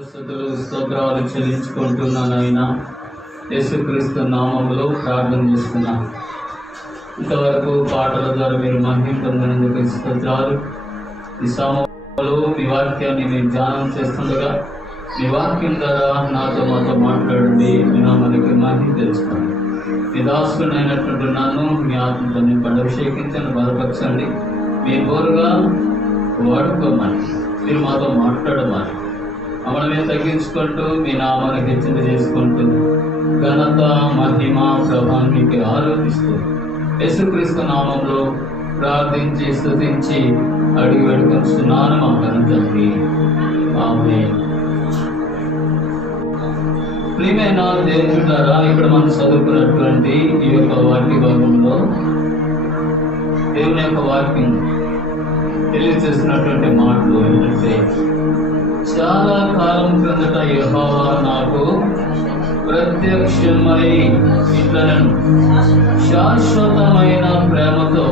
స్తుతులు స్తోత్రాలు చెల్లించుకుంటున్నాను. అయినా యేసుక్రీస్తు నామములో ప్రార్థన చేస్తున్నాను. ఇంతవరకు పాటల ద్వారా మీరు మహిమ పొందినందుకు స్తోత్రాలు. ఈ సమయంలో మీ వాక్యాన్ని నేను ధ్యానం చేస్తుండగా మీ వాక్యం ద్వారా నాతో మాట్లాడండి. నేను మనకి మహిమ తెలుసుకోండి. మీ దాసుకునైనటువంటి నన్ను మీ ఆత్మతో నింపండి, అభిషేకించండి, బలపరచండి. మీ బోరుగా వాడుకోమని, మీరు మాతో మాట్లాడమని, మమ్మల్ని తగ్గించుకుంటూ మీ నామాన్ని హెచ్చరిక చేసుకుంటూ ఘనత మహిమ ప్రభావానికి ఆరోపిస్తూ యేసుక్రీస్తు నామంలో ప్రార్థించి స్తుతించి అడిగి వేడుకొస్తున్నాను మా ఘనతకి. ఆమేన్. ప్రియమైన దేవుని బిడ్డలారా, ఇక్కడ మనం చదువుకున్నటువంటి ఈ యొక్క వాక్య భాగంలో దేవుని యొక్క వాక్యం తెలియజేస్తున్నటువంటి మాటలు ఏంటంటే, చాలా కాలం క్రిందట యెహోవా నాకు ప్రత్యక్షమై ఇట్లనెను, శాశ్వతమైన ప్రేమతో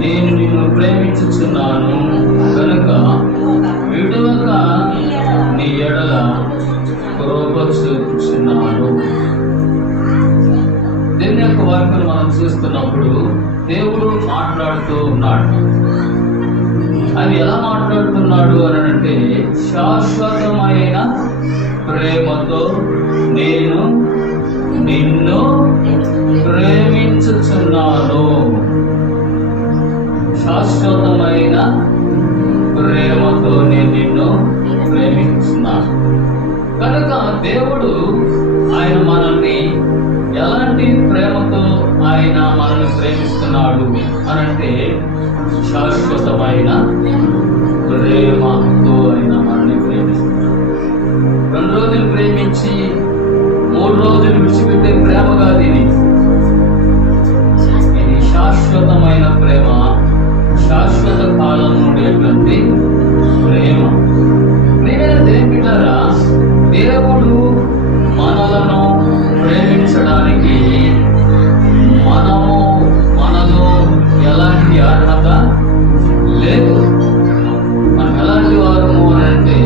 నేను నిన్ను ప్రేమించుచున్నాను కనుక విడువక నీ ఎడల కృప చూపుచున్నాను. దేవుని యొక్క వాక్యం మనం చూస్తున్నప్పుడు దేవుడు మాట్లాడుతూ ఉన్నాడు. అది ఎలా మాట్లాడుతున్నాడు అని అంటే, శాశ్వతమైన ప్రేమతో నేను నిన్ను ప్రేమించుచున్నాను. శాశ్వతమైన ప్రేమతో నేను నిన్ను ప్రేమించున్నాను కనుక దేవుడు ఆయన మనల్ని ఎలాంటి ప్రేమతో ఆయన మనల్ని ప్రేమిస్తున్నాడు అనంటే, శాశ్వతమైన ప్రేమతో ఆయన మనల్ని ప్రేమిస్తున్నాడు. 2 రోజులు ప్రేమించి 3 రోజులు విడిచిపెట్టే ప్రేమ కాదు ఇది. ఇది శాశ్వతమైన ప్రేమ, శాశ్వత కాలం ఉండేటువంటి ప్రేమ. దేవుడారా, దేవుడు మనలను ప్రేమించడానికి మనలో ఎలాంటి అర్హత లేదు. మనం ఎలాంటి వారము అని అంటే,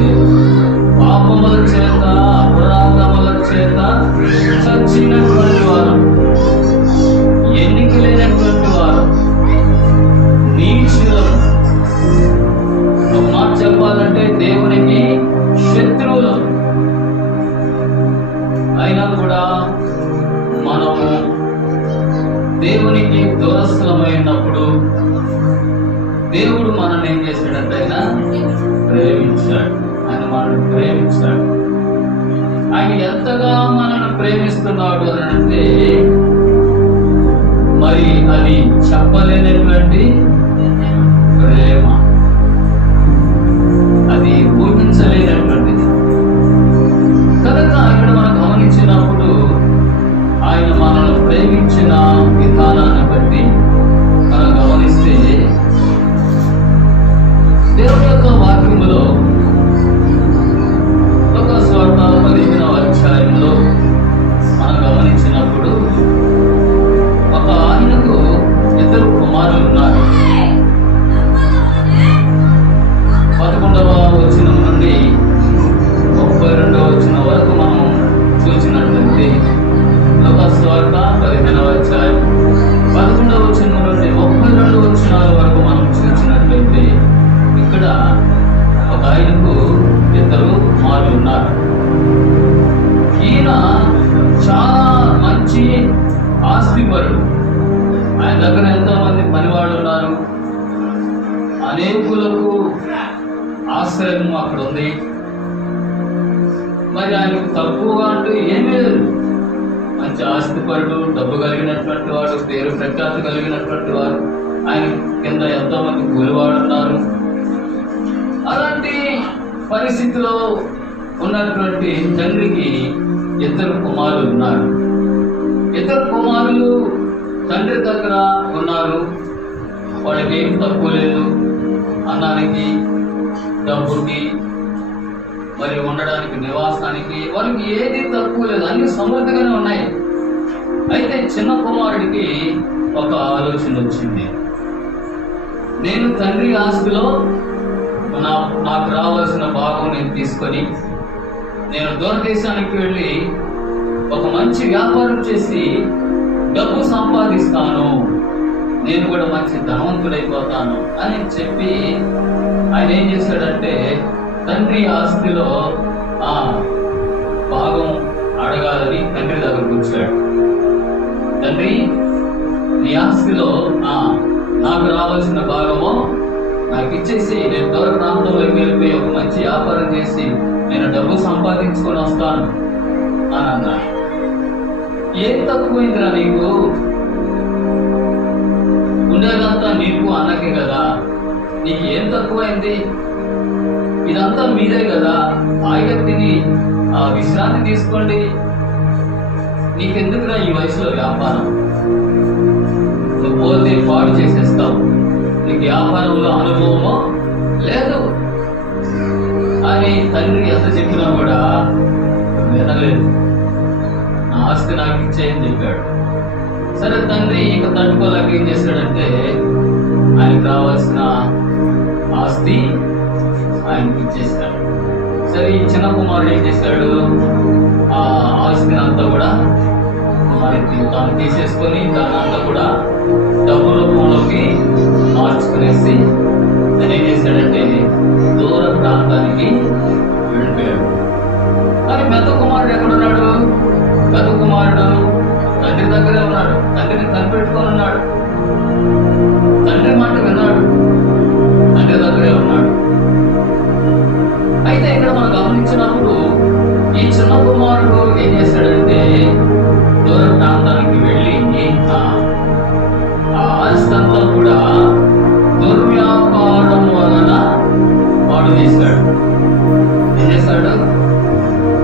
పాపముల చేత అపరాధముల చేత చచ్చినటువంటి వారం, ఎన్నిక లేనటువంటి వారం, నీచులం. ఒక మాట చెప్పాలంటే దేవునికి శత్రువులం. అయినా కూడా మనము దేవునికి దూరస్థలమైనప్పుడు దేవుడు మనల్ని ఏం చేశాడంటే ఆయన ప్రేమించాడు. ఆయన మనల్ని ప్రేమించాడు. ఆయన ఎంతగా మనల్ని ప్రేమిస్తున్నాడు అని అంటే, మరి అది చెప్పలేనటువంటి ప్రేమ, అది ఊహించలేనటువంటిది. కనుక ఇక్కడ మనం గమనించినప్పుడు ఆయన మనల్ని ప్రేమించిన విధానాన్ని బట్టి మనం గమనిస్తే, దేవుని యొక్క వాక్యములో ఒక చోట 15వ అధ్యాయంలో మనం గమనించినప్పుడు, ఒక ఆయనకు 2 కుమారులు ఉన్నారు. 11వ వచనం నుండి 32వ వచనం వరకు మనం చూసినట్లయితే, లోకస్వార్త 15వ అధ్యాయం 11వ వచనం నుండి 32 వచనాల వరకు మనం చూసినట్లయితే, ఇక్కడ ఒక ఆయనకు 2 కుమారులు ఉన్నారు. ఈయన చాలా మంచి ఆస్తిపరుడు. ఆయన దగ్గర ఎంతో మంది పనివాళ్ళు ఉన్నారు. అనేకులకు ఆశ్రయం అక్కడ ఉంది. మరి ఆయనకు తక్కువగా అంటూ ఏమీ లేదు. మంచి ఆస్తిపరుడు, డబ్బు కలిగినటువంటి వాడు, పేరు ప్రఖ్యాతి కలిగినటువంటి వారు. ఆయన కింద ఎంతో మంది కూలివాడు ఉన్నారు. అలాంటి పరిస్థితిలో ఉన్నటువంటి తండ్రికి 2 కుమారులు ఉన్నారు. 2 కుమారులు తండ్రి దగ్గర ఉన్నారు. వాళ్ళకి ఏం తక్కువ లేదు. అన్నానికి, డబ్బుకి, మరి ఉండడానికి, నివాసానికి వాళ్ళకి ఏది తక్కువ లేదు. అన్ని సమృద్ధిగానే ఉన్నాయి. అయితే చిన్న కుమారుడికి ఒక ఆలోచన వచ్చింది. నేను తండ్రి ఆస్తిలో నాకు రావాల్సిన భాగం నేను తీసుకొని నేను దూరదేశానికి వెళ్ళి ఒక మంచి వ్యాపారం చేసి డబ్బు సంపాదిస్తాను, నేను కూడా మంచి ధనవంతుడైపోతాను అని చెప్పి ఆయన ఏం చేశాడంటే తండ్రి ఆస్తిలో భాగం అడగాలని తండ్రి దగ్గరకు వచ్చాడు. తండ్రి, నీ ఆస్తిలో నాకు రావాల్సిన భాగము నాకు ఇచ్చేసి నేను దూర ప్రాంతంలోకి వెళ్ళిపోయి ఒక మంచి వ్యాపారం చేసి నేను డబ్బు సంపాదించుకొని వస్తాను అని అన్నాడు. ఏం తక్కువైందిరా నీకు? ఉండేదంతా నీకు అన్నకే కదా, నీకు ఏం తక్కువైంది? ఇదంతా మీదే కదా, హాయిగా తిని విశ్రాంతి తీసుకోండి. నీకెందుకురా ఈ వయసులో వ్యాపారం? నువ్వు పోతే పాడు చేసేస్తావు, నీకు వ్యాపారంలో అనుభవమో లేదు అని తండ్రి ఎంత చెప్పినా కూడా వినలేదు. నా ఆస్తి నాకు ఇచ్చేయని చెప్పాడు. సరే, తండ్రి ఇక తట్టుకోలేక ఏం చేశాడంటే ఆయనకు రావాల్సిన ఆస్తి ఆయనకి ఇచ్చేస్తాడు. సరే, ఈ చిన్న కుమారుడు ఏం చేశాడు? ఆ ఆస్తిని అంతా కూడా కుమారుడికి తాను తీసేసుకొని దానంతా కూడా డబ్బు రూపంలోకి మార్చుకునేసి ఆయన ఏం చేశాడంటే దూర ప్రాంతానికి వెళ్ళిపోయాడు. కానీ పెద్ద కుమారుడు ఎక్కడున్నాడు? పెద్ద కుమారుడు తండ్రి దగ్గరే ఉన్నాడు. తండ్రిని కనిపెట్టుకొని ఉన్నాడు. తండ్రి మాట విన్నాడు. తండ్రి దగ్గరే ఉన్నాడు. అయితే ఇక్కడ మనం గమనించినప్పుడు ఈ చిన్న కుమారుడు ఏం చేశాడంటే దూర ప్రాంతానికి వెళ్ళి ఆ ఆస్తి అంతా కూడా దుర్వ్యాపారం వలన పాడు చేశాడు. ఏం చేశాడు?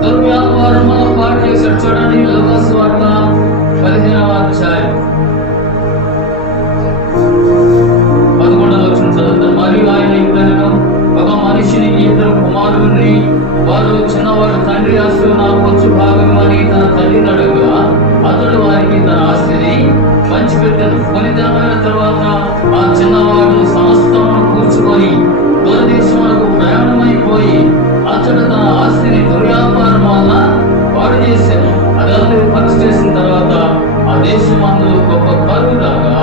దుర్వ్యాపారం వలన పాడు చేశాడు. చూడండి, లూకా సువార్త 15వ అధ్యాయం 11వ వచనం చదువుతారు. మరియు ఆయన ఇప్పుడైనా ఒక మనిషినికి 2 కుమారుని, వారు చిన్నవాడు తండ్రి ఆస్తిలో నాకు వచ్చు భాగం అని తన తండ్రిని అడుగుగా అతడు వారికి తన ఆస్తిని పంచిపెట్టాను. కొన్ని దినమైన తర్వాత ఆ చిన్నవాడు సమస్తమును కూర్చుకొని దూరదేశములకు ప్రయాణమైపోయి అతడు తన ఆస్తిని దుర్వ్యాపారం వలన పాడు చేశాను. అదంతా ఖర్చు చేసిన తర్వాత ఆ దేశమందు గొప్ప కరువు రాగా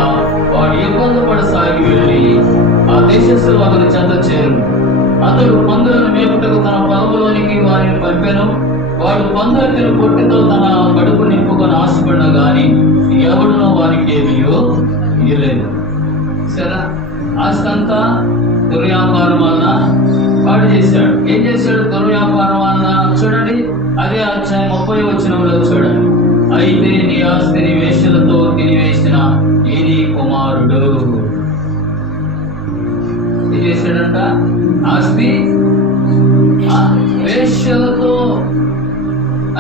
వాడు ఇబ్బంది పడసాగి వెళ్ళి ఆ దేశస్థుల వారిని చెంత చేరును. అతడు పందులను మేపుటకు తన పొలంలోనికి వారిని పంపెను. వాడు పందులను కొట్టితో తన కడుపు నింపుకొని ఆశపడిన గాని ఎవడునో వారికి ఏమియో ఇయ్యలేదు. సరే, ఆస్తంతా దుర్వ్యాపారం వలన పాడు చేశాడు. ఏం చేశాడు దుర్వ్యాపారం వలన? చూడండి, అదే అధ్యాయం 30వ వచనంలో చూడండి. అయితే నీ ఆస్తిని వేశ్యలతో తినివేసిన ఈ కుమారుడు ఏం చేశాడంట? ఆస్తి వేశ్యలతో,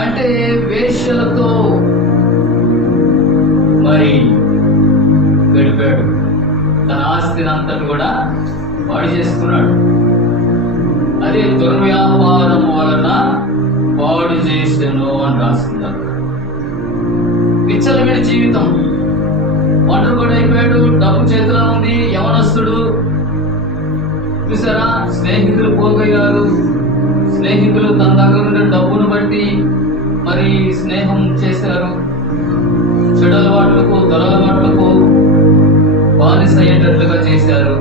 అంటే వేశ్యలతో మరి గడిపాడు. తన ఆస్తిని అంతటి కూడా పాడు చేసుకున్నాడు. అదే దుర్వ్యాపారం వలన పాడు చేసాను అని రాస్తున్నారు. విచ్చలవిడి జీవితం, ఒంటరి కూడా అయిపోయాడు. డబ్బు చేతిలో ఉంది. యవనస్తుడు చూసారా, స్నేహితులు పోగయ్యారు. స్నేహితులు తన దగ్గర ఉండే డబ్బును బట్టి మరి స్నేహం చేశారు. చెడు అలవాట్లకు, దురలవాట్లకు బానిస అయ్యేటట్లుగా చేశారు.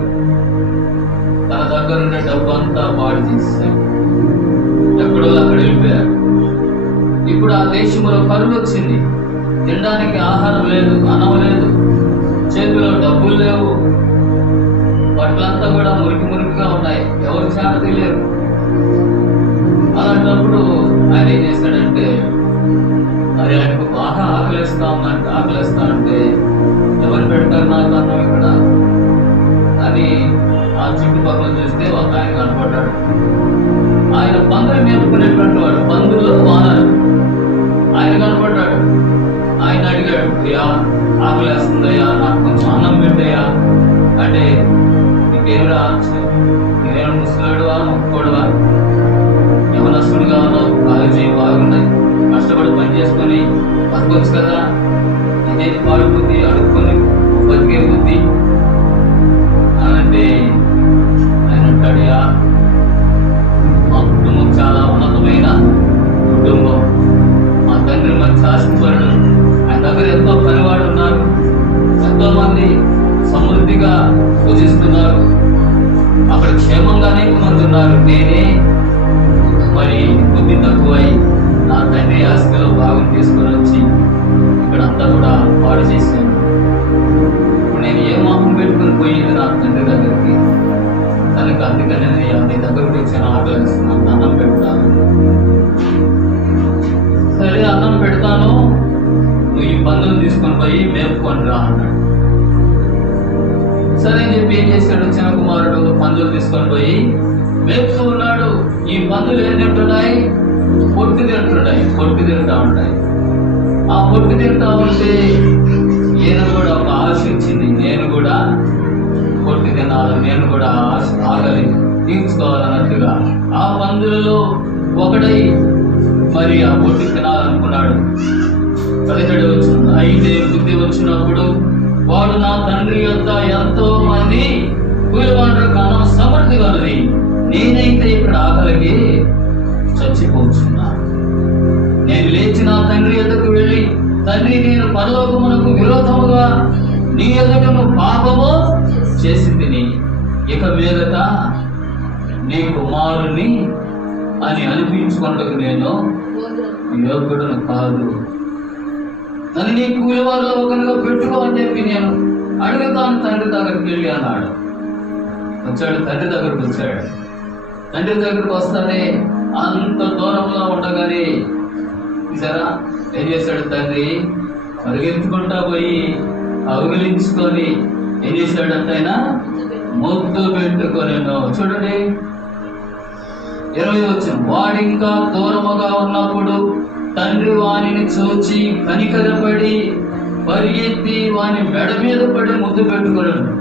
తన దగ్గర ఉండే డబ్బు అంతా పాడు చేశారు. ఎక్కడో అక్కడ వెళ్ళిపోయారు. ఇప్పుడు ఆ దేశంలో కరువు వచ్చింది. తినడానికి ఆహారం లేదు, అన్నం లేదు, చేతిలో డబ్బులు లేవు, బట్టలంతా కూడా మురికి మురికిగా ఉన్నాయి, ఎవరు చారది లేరు. అలాంటప్పుడు ఆయన ఏం చేశాడంటే, మరి ఆయనకు బాగా ఆకలిస్తా ఉంటే ఎవరు పెడతారు నాకు అన్నం ఇక్కడ అని ఆ చుట్టుపక్కల చూస్తే ఒక ఆయన కనపడ్డాడు. ఆయన పందులు మేపుకునేటువంటి వాడు, పందులు వానరు. ఆయన కనపడ్డాడు. ఆయన అడిగాడు, అయ్యా ఆకలేస్తుందయ్యా, నాకు కొంచెం అన్నం పెట్టయ్యా అంటే, నీకేమిరా నేనేమో ముసలాడువా, మొక్కుకోడువా, యవనస్తుడిగా ఉన్నావు, కాలేజీ బాగున్నాయి, కష్టపడి పని చేసుకొని బతకొచ్చు కదా, ఇదేది పాడు బుద్ధి, అడుక్కొని బతికే బుద్ధి అనంటే ఆయన అంటాడయా, మా కుటుంబం చాలా ఉన్నతమైన పోయి మేపుకొని రా అన్నాడు. సరే అని చెప్పి ఏం చేశాడు, చిన్న కుమారుడు పందులు తీసుకొని పోయి మేపుతూ ఉన్నాడు. ఈ పందులు ఏం తింటున్నాయి? పొట్టు తింటా ఉంటాయి. ఆ పొట్టు తింటా ఉంటే ఈయన కూడా ఒక ఆశ వచ్చింది, నేను కూడా పొట్టు తినాలి, నేను కూడా ఆకలి తీర్చుకోవాలన్నట్టుగా ఆ పందులలో ఒకడై మరి ఆ పొట్టు తినాలనుకున్నాడు. 17 వచ్చింది. అయితే బుద్ధి వచ్చినప్పుడు వాడు నా తండ్రి యొక్క ఎంతో మంది కూలివాడు కన్నా సమర్థి కలది, నేనైతే ఇక్కడ ఆకలికి చచ్చిపోతున్నా. నేను లేచి నా తండ్రి ఎదుకు వెళ్ళి, తండ్రి, నేను పరలోకమునకు విరోధముగా నీ ఎదుటను పాపము చేసి తిని, ఇక మీదట నీ కుమారుని అని అనిపించుకున్నకు నేను యోగ్యుడను కాదు, నన్ను నీ కూలివారిలో ఒకరిగా పెట్టుకో అని చెప్పి నేను అడుగుతాను తండ్రి దగ్గరికి వెళ్ళి అన్నాడు. వచ్చాడు, తండ్రి దగ్గరకు వచ్చాడు. తండ్రి దగ్గరకు వస్తానే అంత దూరంలో ఉండగానే చూసారా ఏం చేశాడు తండ్రి? పరిగెత్తుకుంటా పోయి అవగిలించుకొని ఏం చేశాడంటే ఆయన ముద్దు పెట్టుకొని. చూడండి 20 వచ్చింది. వాడింకా దూరముగా ఉన్నప్పుడు తండ్రి వానిని చూచి కనికరపడి పరిగెత్తి వాని మెడ మీద పడి ముద్దు పెట్టుకున్నాడు.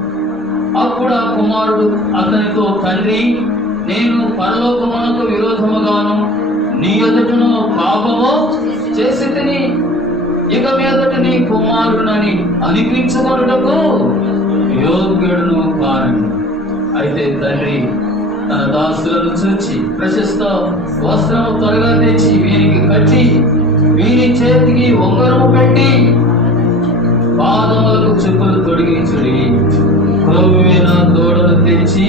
అప్పుడు ఆ కుమారుడు అతనితో, తండ్రి, నేను పరలోకమునకు విరోధముగాను నీ ఎదుటను పాపము చేసి తిని, ఇక మీదట నీ కుమారునని అనిపించుకొనుటకు యోగ్యుడును కాను. అయితే తండ్రి తన దాసులను చూచి ప్రశస్త వస్త్రము త్వరగా తెచ్చి వీరికి కట్టి వీరి చేతికి ఉంగరము పెట్టి పాదములకు చెప్పులు తొడిగించుడి, క్రొవ్విన దూడను తెచ్చి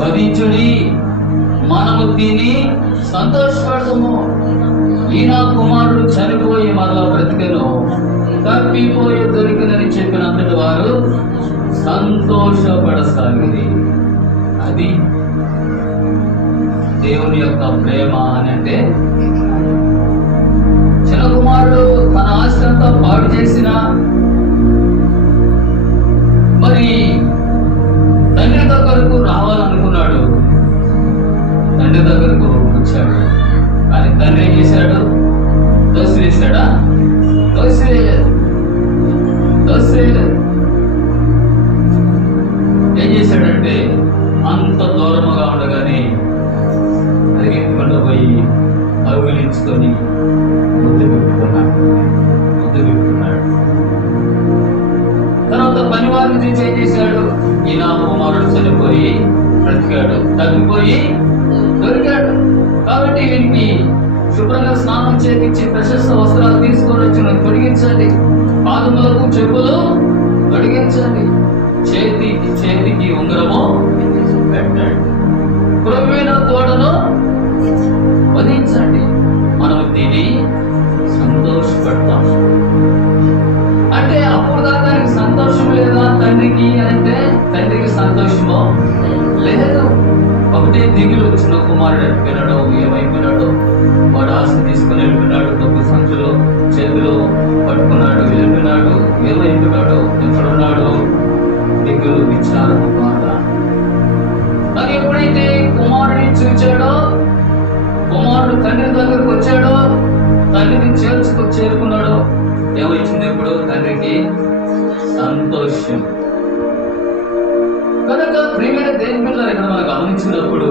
వధించుడి, మనము తిని సంతోషపడము. ఈ నా కుమారుడు చనిపోయి మరలా బ్రతికెను, తప్పిపోయి దొరికినని చెప్పినంతటి వారు సంతోషపడసాగింది. అది దేవుని యొక్క ప్రేమ అని అంటే, చిన్న కుమారుడు తన ఆస్తి అంతా పాడు చేసిన మరి తండ్రి దగ్గరకు రావాలనుకున్నాడు. తండ్రి దగ్గరకు వచ్చాడు, కానీ తండ్రి ఏం చేశాడు? దోసివేశాడా? దోసివేయలేదు. ఏం చేశాడంటే అంత దూరముగా ఉండగానే పరిగెత్తుకుంటూ పోయి అవగిలించుకొని ముద్దు పెట్టుకున్నాడు. తర్వాత పనివారిని చూసి ఏం చేశాడు? ఈయన కుమారుడు చనిపోయి బ్రతికాడు, తగ్గిపోయి దొరికాడు. కాబట్టి వీరికి శుభ్రంగా స్నానం చేయించి ప్రశస్త వస్త్రాలు తీసుకొని వచ్చిన తొడిగించండి, పాదములకు చెప్పులు తొడిగించండి, చేతికి ఉంగరము పెట్టండి, క్రొవ్విన తోడను వధించండి, మనం తిని సంతోషపడతాం. అంటే అప్పుడు దానికి సంతోషం లేదా తండ్రికి? అంటే తండ్రికి సంతోషమో లేదు. ఒకటే దిగులు. వచ్చిన కుమారుడు వెళ్ళిపోయినాడు, ఏమైపోయినాడు? వాడు ఆస్తి తీసుకుని వెళ్ళిపోయినాడు, డబ్బు సంచులు చేతిలో పట్టుకున్నాడు, వెళ్ళిపోయినాడు, ఏమైపోయినాడు, ఎక్కడున్నాడు? దిగులు, విచారం, బాధ. కానీ ఎప్పుడైతే కుమారుడిని చూచాడో, కుమారుడు తండ్రి దగ్గరకు వచ్చాడో, తండ్రిని చేరుకున్నాడో, ఏమొచ్చింది? ఇప్పుడు తండ్రికి సంతోషం. కనుక ప్రియమైన దేవుని పిల్లలు ఇక్కడ మనం గమనించినప్పుడు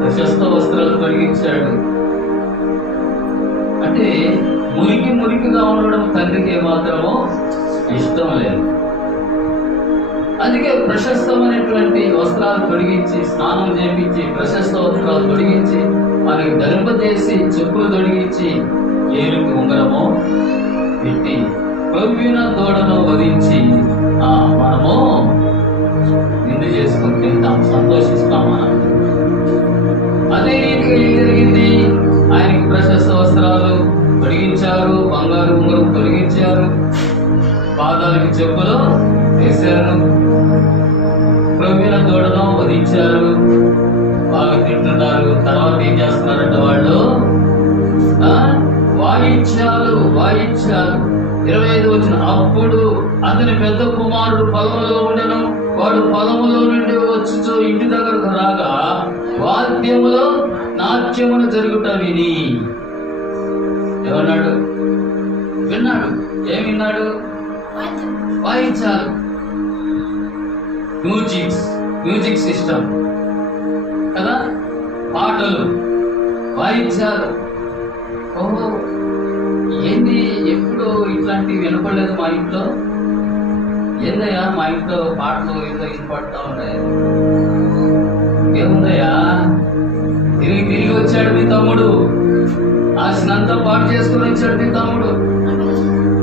ప్రశస్త వస్త్రాలు తొలగించాడు. అంటే మురికిగా ఉండడం తండ్రికి ఏమాత్రమో ఇష్టం లేదు. అందుకే ప్రశస్తమైనటువంటి వస్త్రాలు తొడిగించి, స్నానం చేయించి, ప్రశస్త వస్త్రాలు తొడిగించి, మనకి ధరింపజేసి, చెప్పులు తొడిగించి, ఏలుకి ఉంగరము పెట్టి, క్రొవ్విన దూడను వధించి మనము నిండు చేసుకుని తింటాం, సంతోషిస్తాం. మనం అదే రీతిగా ఏం జరిగింది? ఆయనకి ప్రశస్త వస్త్రాలు తొడిగించారు, బంగారు ఉంగరం తొలగించారు, పాదాలకి చెప్పులు వేశారు, క్రొవ్విన దూడను వధించారు, బాగా తింటున్నారు. తర్వాత ఏం చేస్తున్నారంటే వాళ్ళు వాయిద్యాలు 25 వచ్చిన అప్పుడు అతని పెద్ద కుమారుడు పొలములో ఉండెను. వాడు పొలములో నుండి వచ్చి ఇంటి దగ్గరకు రాగా వాద్యములో నాట్యములు జరుగుట విని ఏమన్నాడు? విన్నాడు. ఏం విన్నాడు? వాయించాలి. మ్యూజిక్ సిస్టమ్ కదా, పాటలు, వాయించాలు. ఓహో, ఏంది ఎప్పుడు ఇట్లాంటివి వినపడలేదు మా ఇంట్లో. ఏందయ్యా మా ఇంట్లో పాటలు ఏదో వినపడతా ఉన్నాయి. ఏముందయ్యా, తిరిగి వచ్చాడు మీ తమ్ముడు. ఆశనంతా పాటు చేసుకుని వచ్చాడు మీ తమ్ముడు.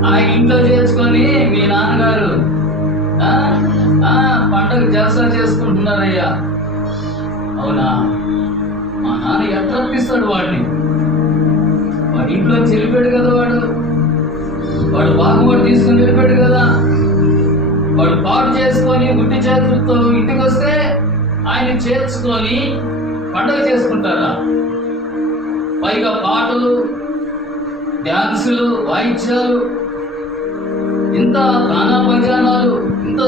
ఆ ఇంట్లో చేర్చుకొని మీ నాన్నగారు పండగ జలసా చేసుకుంటున్నారయ్యా. అవునా? మా నాన్న ఎట్లా అనిపిస్తాడు వాడిని? వాడి ఇంట్లో చెల్లిపాడు కదా, వాడు బాగుపడి తీసుకుని వెళ్ళిపోయాడు కదా. వాడు పాటు చేసుకొని గుడ్డి చేతులతో ఇంటికి వస్తే ఆయన చేర్చుకొని పండగ చేసుకుంటారా? పైగా పాటలు, డ్యాన్సులు, వాయిద్యాలు, ఇంత గానా భజనాలు, ఇంత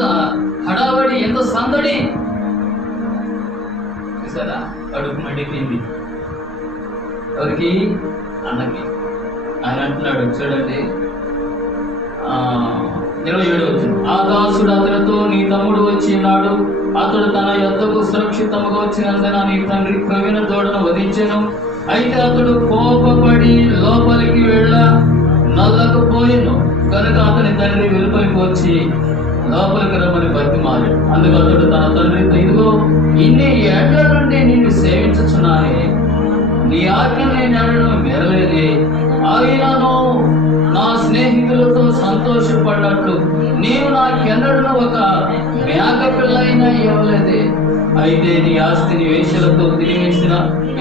హడావడి, ఎంత సందడి. చూసారా? కడుపు మండిపోయింది. ఎవరికి? అన్నకి. ఆయన అంటున్నాడు, చూడండి 27 వచ్చింది. ఆ దాసుడు అతనితో, నీ తమ్ముడు వచ్చి ఉన్నాడు, అతడు తన యొద్దకు సురక్షితముగా వచ్చినందున నీ తండ్రి ప్రవీణ దూడను వధించెను. అయితే అతడు కోపపడి లోపలికి నల్లకపోయెను కనుక అతని తండ్రి వెలుపలికి వచ్చి లోపలికి రమ్మని బతిమాలాడు. అందుకు అతడు తన తండ్రితో, ఇదిగో ఇన్ని ఏళ్ల నుండి నిన్ను సేవించుచున్నానే, నీ ఆజ్ఞను నేను మెరలేదే. అయినను నా స్నేహితులతో సంతోషపడ్డట్లు నీవు నాకెన్నడూ ఒక మేక పిల్లైనా ఇవ్వలేదే. అయితే నీ ఆస్తిని వేశ్యలతో తిరిగేసిన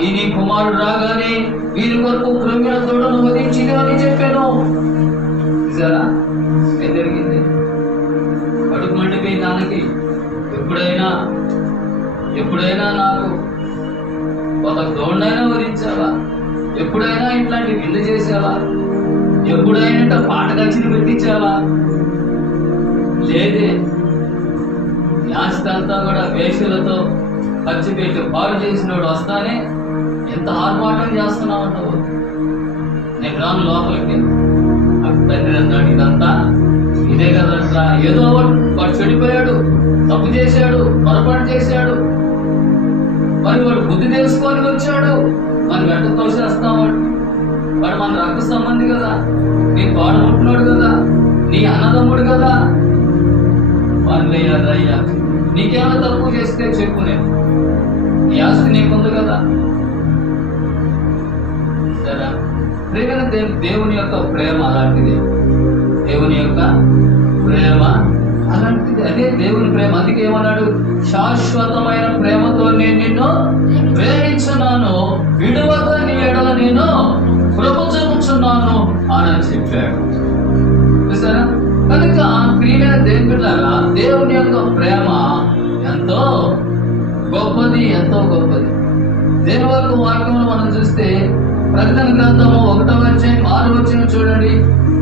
ఈ నీ కుమారుడు రాగానే వీరి వరకు క్రమిన తోడను వధించింది అని చెప్పాను. చూసారా ఏం జరిగింది? కడుపు మండిపోయి నాన్నకి. ఎప్పుడైనా నాకు ఒక దోండైనా వధించావా? ఎప్పుడైనా ఇట్లాంటి విందు చేసావా? ఎప్పుడైనా పాట ఖర్చుని పెట్టించావా? లేదే. ఆస్తి అంతా కూడా వేషలతో ఖర్చు పెట్టి పాడు చేసినోడు వస్తానే ఎంత ఆర్భాటం చేస్తున్నావు అంటావు. నేను రాను లోపలికి. తండ్రి అన్నాడు, ఇదంతా ఇదే కదట్లా, ఏదో వాడు చెడిపోయాడు, తప్పు చేశాడు, పొరపాటు చేశాడు, మరి వాడు బుద్ధి తెలుసుకొని వచ్చాడు, మన వెంట తోసేస్తాం. వాడు మన రక్త సంబంధి కదా, నీ తోడ పుట్టినోడు కదా, నీ అన్నదమ్ముడు కదా. అయ్యా నీకేమైనా తప్పు చేస్తే చెప్పు, నేను నీ ఆస్తి నీకుంది కదా. సరే, ప్రేమ దేవుని యొక్క ప్రేమ అలాంటిది. దేవుని యొక్క ప్రేమ అలాంటిది. అదే దేవుని ప్రేమ. అందుకే ఏమన్నాడు? శాశ్వతమైన ప్రేమతో నేను నిన్ను ప్రేమించున్నాను, విడువక నీ ఎడల నేను ప్రభుత్వముచున్నాను అని చెప్పాడు. చూసారా? కనుక ప్రియమైన దేవుని బిడ్డలారా, దేవుని యొక్క ప్రేమ ఎంతో గొప్పది, ఎంతో గొప్పది. దేవుని యొక్క వాక్యంలో మనం చూస్తే ప్రకటన గ్రంథము 1వ అధ్యాయం 6వ వచనం చూడండి.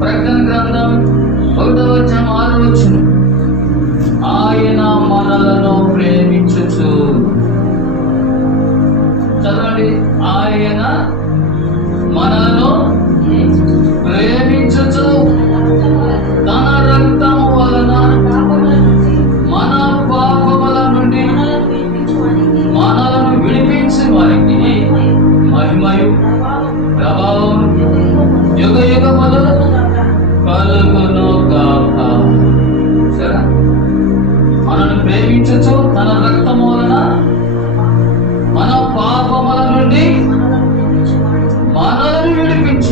ప్రకటన గ్రంథం 1వ అధ్యాయం 6వ వచనం, ఆయన మనలను ప్రేమించుచు, చదవండి, ఆయన మనలను ప్రేమించుచు తన రక్తము వలన మన పాపముల నుండి మనలను విడిపించి వారికి మహిమయు ప్రభావం యుగ యుగములు కలుగును గాక. సరే, మనను ప్రేమించచ్చు, తన రక్తము వలన మన పాపముల నుండి మనలను విడిపించు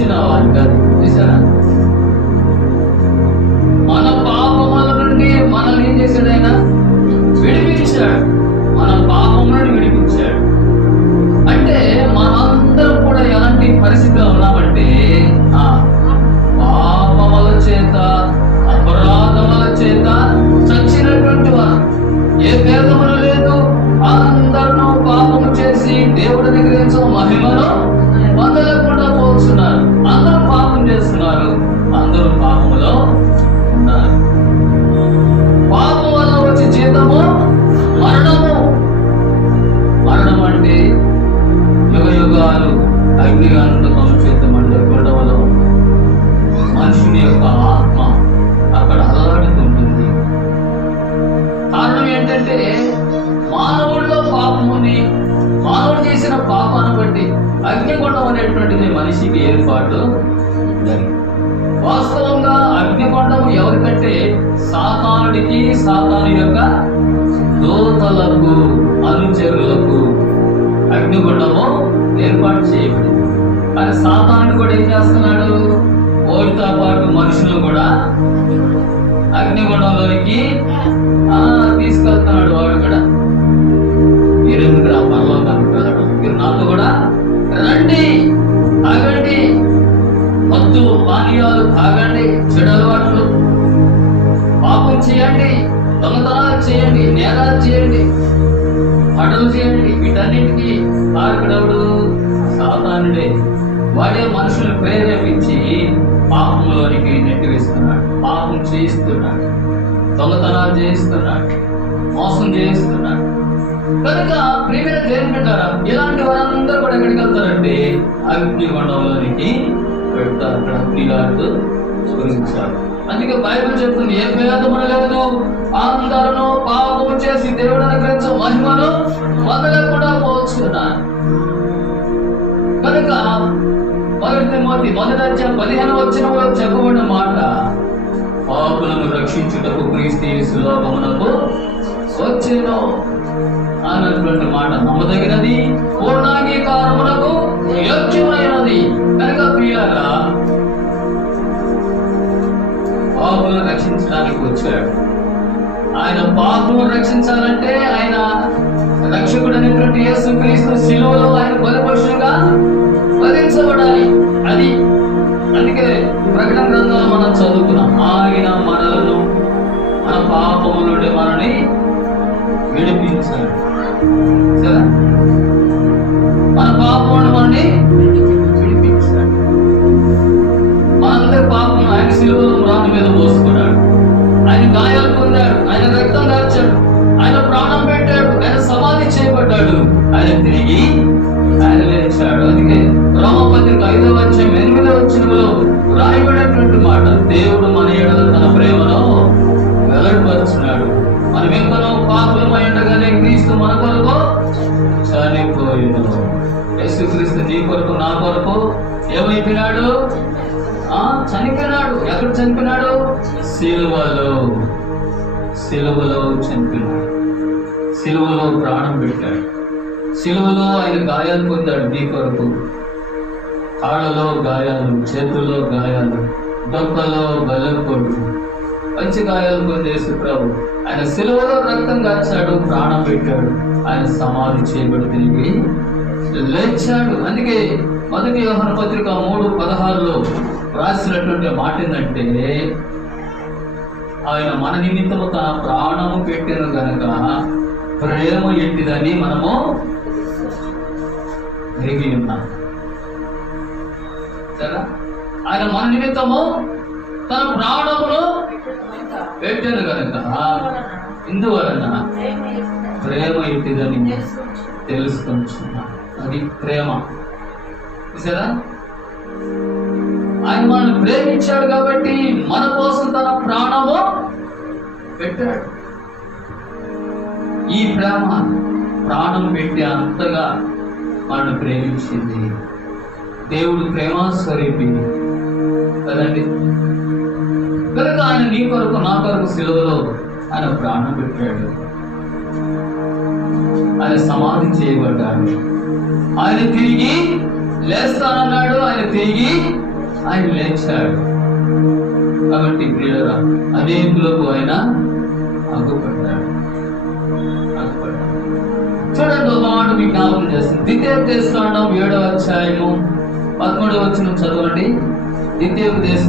వాస్తవంగా అగ్నిగుండము ఎవరికంటే సాతానుడికి, సాతాను యొక్క దూతలకు, అనుచరులకు అగ్నిగుండము ఏర్పాటు చేయబడింది. కానీ సాతానుడు కూడా ఏం చేస్తున్నాడు? ఓడితో పాటు మనుషులు కూడా అగ్నిగుండంలోనికి తీసుకెళ్తున్నాడు. వాడు కూడా మీరెందుకు రా పరలోకానికి వెళ్ళడం, మీరు నాతో కూడా రండి, తాగండి, మత్తు పానీయాలు తాగండి, చెడు అలవాట్లు, పాపం చేయండి, దొంగతనాలు చేయండి, నేరాలు చేయండి, పడలు చేయండి, వీటన్నిటికీ కారకుడవుడు సాతానుడే. వాడే మనుషులను ప్రేరేపించి పాపంలోనికి నెట్టివేస్తున్నాడు, పాపం చేయిస్తున్నాడు, దొంగతనాలు చేయిస్తున్నాడు, మోసం చేయిస్తున్నాడు. కనుక ప్రియమైన దేవుని బిడ్డలారా, ఇలాంటి వారందరూ కూడా ఎక్కడికి వెళ్తారంటే అగ్నిగుండంలోనికి పెడతారు. అక్కడ అగ్నిగాడు స్ఫురించారు. అందుకే బైబిల్ చెప్తుంది, ఏ భేదము లేదు, అందరూ పాపము చేసి దేవుడు అనుగ్రహించే మహిమను పొందలేకుండా పోతున్నారు. కనుక 1 తిమోతి 1:15 చెప్పబడిన మాట, పాపులను రక్షించుటకు క్రీస్తు యేసు లోకమునకు వచ్చెను అన్నటువంటి మాట నమ్మదగినది, పూర్ణాంగీకారమునకు యోగ్యమైనది. కనుక ప్రియులారా, పాపులను రక్షించడానికి వచ్చాడు. ఆయన పాపులను రక్షించాలంటే ఆయన రక్షకుడు అనేటువంటి యేసు క్రీస్తు శిలువలో ఆయన బలిపశువుగా వధించబడాలి. అది అందుకే ప్రకటన గ్రంథంలో మనం చదువుకున్నాం, ఆయన మనలను, మన పాపము నుండి మనని విడిపించాడు. సరే, మన పాపమును మనని విడిపించాడు. మనందరి పాపం ఆయన శిలువలో రాణి మీద మోసుకున్నాడు. ఆయన గాయాలు పొందాడు, ఆయన రక్తం కార్చాడు, ఆయన ప్రాణం పెట్టాడు, ఆయన సమాధి చేయబడ్డాడు, ఆయన తిరిగి ఆయన లేచాడు. అందుకే రోమపత్రిక 5:8 రాయబడినటువంటి మాట, దేవుడు మన ఎడల తన ప్రేమను వెల్లడిపరుచున్నాడు. మనం ఎంకనో పాపులమై ఉండగానే క్రీస్తు మన కొరకు చనిపోయాడు. యేసుక్రీస్తు నీ కొరకు, నా కొరకు ఏమైపోయినాడు? చనిపోయినాడు. ఎక్కడ చనిపోయినాడు? సిలువలో చనిపోయినాడు. సిలువలో ప్రాణం పెట్టాడు. సిలువలో ఆయన గాయాలు పొందాడు నీ కొరకు. కాళ్ళలో గాయాలు, చేతుల్లో గాయాలు, డొక్కలో బలపడు, మంచి గాయాలు పొందేసి ప్రభు ఆయన సిలువలో రక్తం కార్చాడు, ప్రాణం పెట్టాడు, ఆయన సమాధి చేయబడి తిరిగి లేచాడు. అందుకే 1 యోహాను పత్రిక 3:16 రాసినటువంటి మాట ఏంటంటే, ఆయన మన నిమిత్తము తన ప్రాణము పెట్టెను గనక ప్రేమ ఎట్టిదని మనము ఎరిగి ఉన్నాం. సరే, ఆయన మన నిమిత్తము తన ప్రాణమును పెట్టెను గనక ఇందువలన ప్రేమ ఎట్టిదని తెలుసుకుంటున్నాం. అది ప్రేమ. సరే, ఆయన మనల్ని ప్రేమించాడు కాబట్టి మన కోసం తన ప్రాణము పెట్టాడు. ఈ ప్రేమ ప్రాణం పెట్టి అంతగా మనల్ని ప్రేమించింది. దేవుడు ప్రేమ స్వరూపి కదండి. కనుక ఆయన నీ కొరకు, నా కొరకు సిలువలో ఆయన ప్రాణం పెట్టాడు. ఆయన సమాధి చేయబడ్డాడు. ఆయన తిరిగి లేస్తానన్నాడు. ఆయన లేచాడు. కాబట్టి ప్రియులారా, అనేకులకు ఆయన అగ్గుపడ్డాడు. చూడండి, ఒక మాట మీకు జ్ఞాపకం చేస్తుంది. 2 7 13 చదవండి. 2 7 13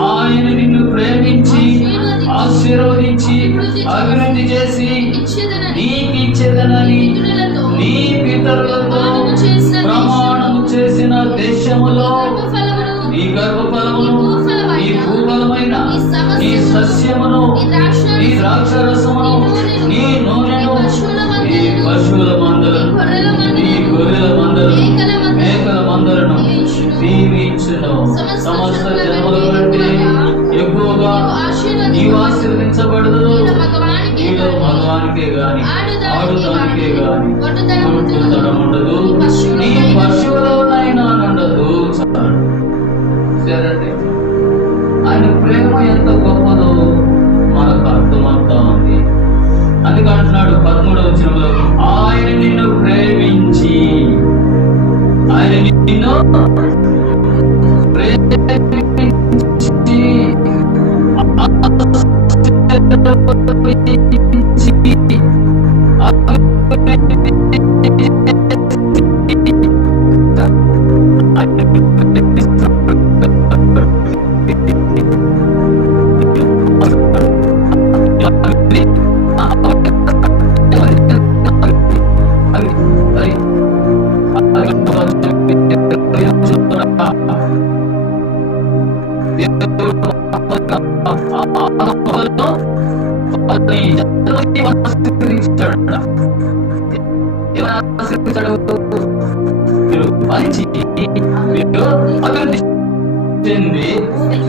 ఆయన నిన్ను ప్రేమించి ఆశీర్వదించి అభివృద్ధి చేసి నీకు ఇచ్చేదనని నీ పితరులతో ప్రమాణము చేసిన దేశములో నీ గర్భఫలమును, నీ భూఫలమైన నీ సస్యమును, నీ ద్రాక్షరసమును, నీ నూనెను, నీ పశువుల మందలను, నీ గొర్రెల మందలను, మేకల మందలను దీవించును. సమస్త దానికే గాని ఆడు దానికే గాని పట్టుదల ఉండదు, నీ పశువులోనైనా ఉండదు. సరే, ఆయన ప్రేమ ఎంత గొప్పదో మనకు అర్థమవుతా ఉంది. అందుకే అంటున్నాడు 13వ వచనంలో, ఆయన నిన్ను ప్రేమించి, ఆయన నిన్ను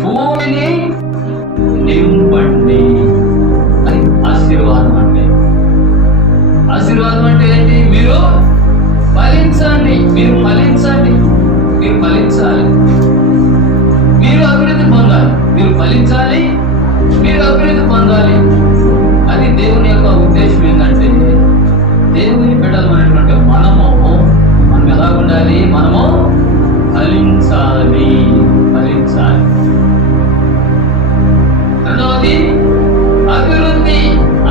భూమిని నింపండి. అది ఆశీర్వాదం అంటే. ఆశీర్వాదం అంటే ఏంటి? మీరు ఫలించండి, మీరు ఫలించండి, మీరు ఫలించాలి, మీరు అభివృద్ధి పొందాలి, మీరు ఫలించాలి, మీరు అభివృద్ధి పొందాలి. అది దేవుని యొక్క ఉద్దేశం. ఏంటంటే దేవుని బిడ్డలమైనటువంటి మనం ఎలా ఉండాలి? మనము ఫలించాలి, ఫలించాలి. రెండవది అభివృద్ధి,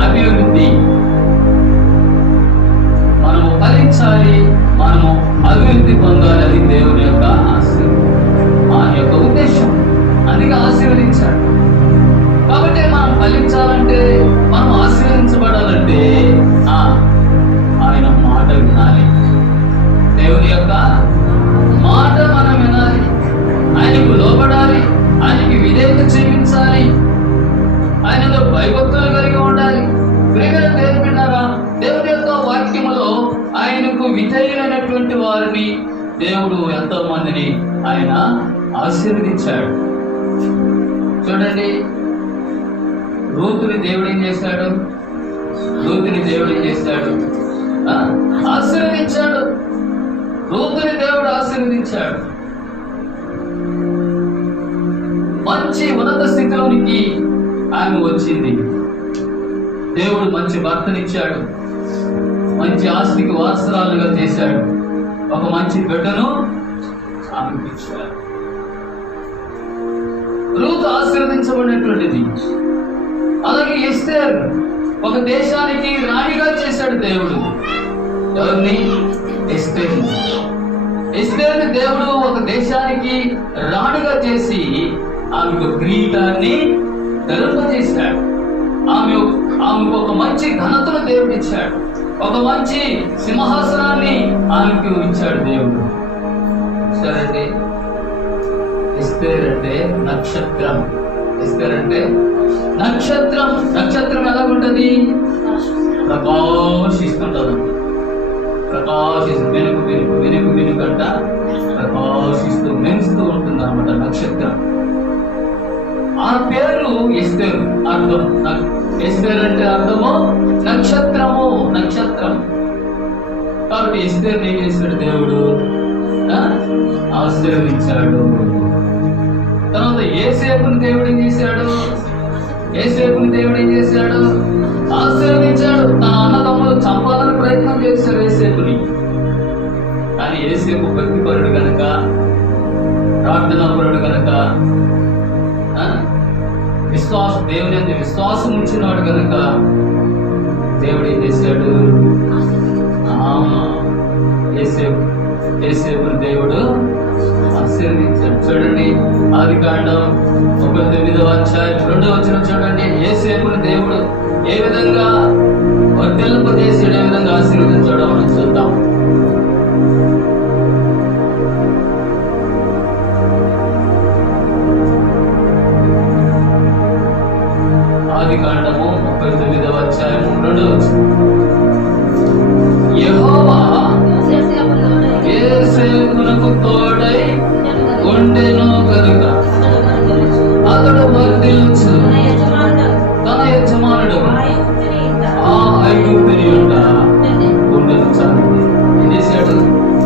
అభివృద్ధి. మనము ఫలించాలి, మనము అభివృద్ధి పొందాలి. అది దేవుని యొక్క ఆయన యొక్క ఉద్దేశం. అందుకే ఆశీర్వదించాడు. కాబట్టి మనం ఫలించాలంటే, మనం ఆశీర్వదించబడాలంటే ఆయన మాట వినాలి. దేవుని యొక్క మాట మనం వినాలి, ఆయనకు లోబడాలి, ఆయనకి విధేయత చూపించాలి, ఆయనతో భయభక్తులు కలిగి ఉండాలి. ప్రియమైన దేవుని బిడ్డలారా, దేవుని యొక్క వాక్యములో ఆయనకు విధేయులైనటువంటి వారిని దేవుడు ఎంతో మందిని ఆయన ఆశీర్వదించాడు. చూడండి, రూతుని దేవుడు ఏం చేశాడు? రూతుని దేవుడు ఏం చేశాడు? ఆశీర్వదించాడు. రూతుని దేవుడు ఆశీర్వదించాడు. మంచి ఉన్నత స్థితిలోనికి ఆమె వచ్చింది. దేవుడు మంచి భర్తనిచ్చాడు, మంచి ఆస్తికి వారసురాలుగా చేశాడు, ఒక మంచి బిడ్డను ఆమెకు ఇచ్చాడు. రూతు ఆశీర్వదించబడినటువంటిది. అలాగే ఎస్తేర్ ఒక దేశానికి రాణిగా చేశాడు దేవుడు. ఎవరిని? ఎస్తేర్ని దేవుడు ఒక దేశానికి రాణిగా చేసి ఆమెకు కిరీటాన్ని ధరింపజేశాడు. ఆమెకు ఒక మంచి ఘనతను దేవుడు ఇచ్చాడు, ఒక మంచి సింహాసనాన్ని ఆమెకు ఇచ్చాడు దేవుడు. సరే, ఎస్తేర్ అంటే నక్షత్రం. ఎస్తేర్ అంటే నక్షత్రం. నక్షత్రం ఎలా ఉంటుంది? ప్రకాశిస్తుంటది. వెనుకంట ప్రకాశిస్తూ మెరుస్తూ ఉంటుంది అన్నమాట నక్షత్రం. ఆ పేరు ఎస్తేర్. అర్థం ఎస్తేర్ అంటే అర్థము నక్షత్రము, నక్షత్రం. కాబట్టి ఎస్తేర్ ఏం చేశాడు? దేవుడు ఆశీర్వదించాడు. తర్వాత యోసేపుని దేవుడు ఏం చేశాడు? యోసేపుని దేవుడు ఏం చేశాడు? ఆశీర్వదించాడు. తన అన్నదమ్ములు చంపాలని ప్రయత్నం చేశాడు యోసేపుని. కానీ యోసేపు భక్తిపరుడు కనుక, ప్రార్థనాపరుడు కనుక, దేవుని అందు విశ్వాసం ఉంచినాడు కనుక దేవుడు ఏం చేశాడు? యోసేపుని దేవుడు ఆశీర్వదించాడు. చూడండి, ఆదికాండం 39వ అధ్యాయం 2వ వచనం చూడండి. యోసేపుని దేవుడు ఏ విధంగా వర్ధిల్లింపజేసాడు, ఏ విధంగా ఆశీర్వదించాడో మనం చూద్దాం. ఆదికాండము 39వ అధ్యాయం 2వ వచనం. యెహోవా యోసేపునకు తోడై ఉండెను కనుక అతడు వర్ధిల్లుచు తన యజమానుడు ఆ ఐగుప్తుని యొద్ద ఉండను చాలింది. ఏం చేశాడు?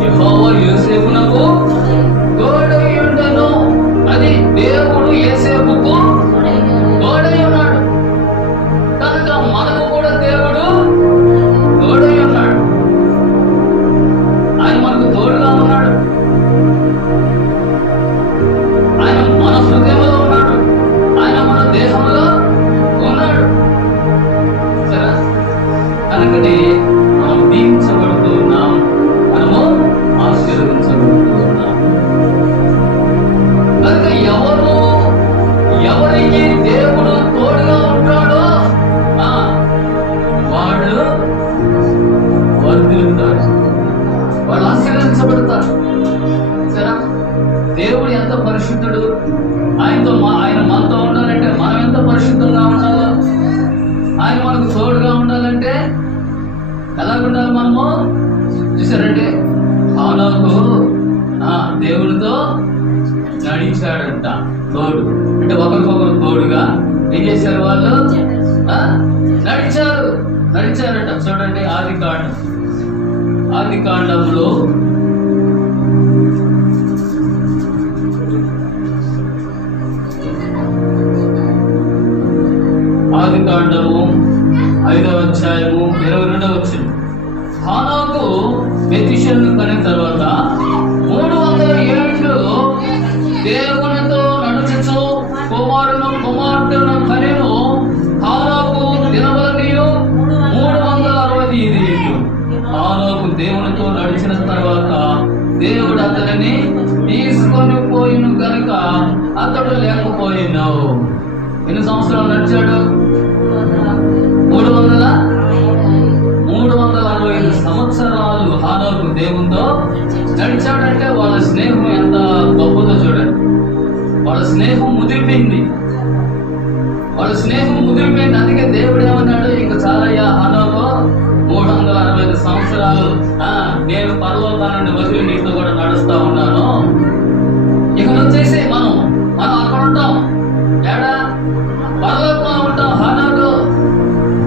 యెహోవా యోసేపునకు తోడై ఉండెను. అది దేవుడు యోసేపుకు తోడై ఉన్నాడు కనుక మనకు కూడా దేవుడు తోడై ఉన్నాడు. ఆయన మనకు తోడుగా ఉన్నాడు. ఆయన మన హృదయంలో ఉన్నాడు. ఆయన మన దేహంలో ఉన్నాడు. సరే, కనుకనే మనం దీవించబడుతూ ఉన్నాం, మనము ఆశీర్వదించబడుతూ ఉన్నాం. కనుక ఎవరికి దేవుడు తోడుగా ఉంటాడో వాళ్ళు వర్ధిల్లుతారు, వాళ్ళు ఆశీర్వదించబడతారు. సరే, దేవుడు ఎంత పరిశుద్ధుడు. ఆయన మనతో ఉండాలంటే మనం ఎంత పరిశుద్ధంగా ఉండాలో, ఆయన మనకు తోడుగా ఉండాలంటే ఎలాగుండాలి? మనము చూసారంటే హనోకు దేవుడితో నడిచాడంట. తోడు అంటే ఒకరికొకరు తోడుగా ఏం చేశారు? వాళ్ళు నడిచారంట. చూడండి ఆది కాండంలో ఆది కాండము 5వ అధ్యాయము 22వ వచనం. హనోకు మెతూషెలను కనిన తర్వాత 300 ఏళ్ళు దేవునితో నడుచుచు కుమార్తెలను కనెను. హనోకు దినములనియు 365 ఏళ్ళు. హనోకు దేవునితో నడిచిన తర్వాత దేవుడు అతనిని తీసుకొని పోయిను గనుక అతడు లేకపోయిను. ఎన్ని సంవత్సరాలు నడిచాడు? 365 సంవత్సరాలు హనోకు దేవునితో నడిచాడంటే వాళ్ళ స్నేహం ఎంత గొప్పదో చూడండి. వాళ్ళ స్నేహం ముదిరిపోయింది. అందుకే దేవుడు ఏమన్నాడు? ఇంకా చాలయ్యా హనోకు, 365 సంవత్సరాలు నేను పరలోకాన్ని వదిలి నీతో కూడా నడుస్తా ఉన్నాను. ఇక వచ్చేసి మనం అక్కడ ఉంటాం. ఏడా? పరలోకంలో ఉంటాం. హనోకు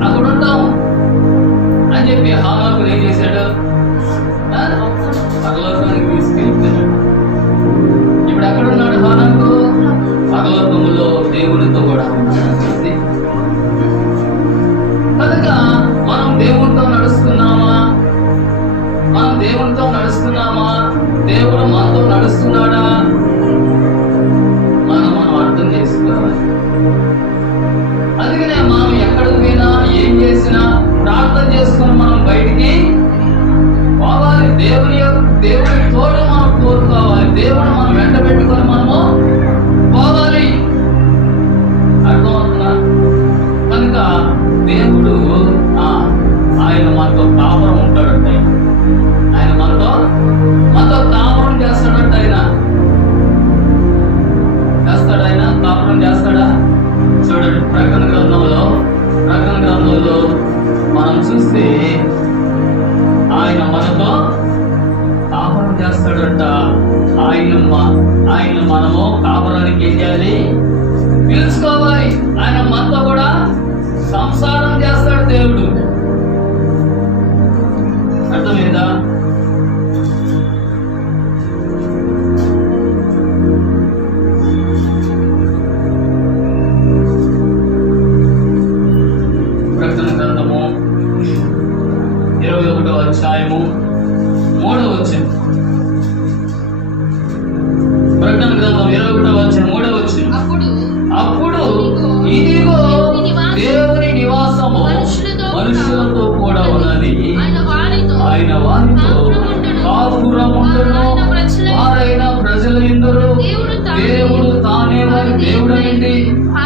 అక్కడ ఉంటాం అని చెప్పి హనోకు ఏం చేశాడు? పరలోకానికి తీసుకెళ్ళిపోయాడు. ఇప్పుడు ఎక్కడున్నాడు హనోకు? పరలోకములో దేవునితో కూడా ఉన్నాడు. కనుక మనం దేవునితో నడుస్తున్నామా? దేవుడు మనతో నడుస్తున్నాడా? మనం అర్థం చేసుకోవాలి. అందుకనే మనం ఎక్కడికి పోయినా ఏం చేసినా ప్రార్థన చేసుకుని మనం బయటికి పోవాలి. దేవుని తోడు మనం కోరుకోవాలి. దేవుడు మనం వెంట పెట్టుకొని మనము పోవాలి. అర్థమవుతుందా? కనుక దేవుడు ఆయన మనతో కాపురం ఉంటాడంట. ఆయన మనతో కాపురం చేస్తాడంట. ఆయన కాపురం చేస్తాడా? చూడండి, ప్రకటన గ్రంథంలో మనం చూస్తే ఆయన మనతో కాపురం చేస్తాడంట. ఆయన మనము కాపురానికి ఏం చేయాలి? పిలుచుకోవాలి. ఆయన మనతో కూడా సంసారం చేస్తాడు దేవుడు. అర్థమైందా? ప్రకటన గ్రంథము 21వ అధ్యాయము 3వ వచనం. ప్రకటన గ్రంథం 21వ అధ్యాయం 3వ వచనం. అప్పుడు ఇదిగో దేవుని నివాసము మనుషులతో కూడా ఉన్నది. ఆయన వారితో కాపురముండును. వారైన ప్రజలందరూ దేవుడు తానే వారి దేవుడైంది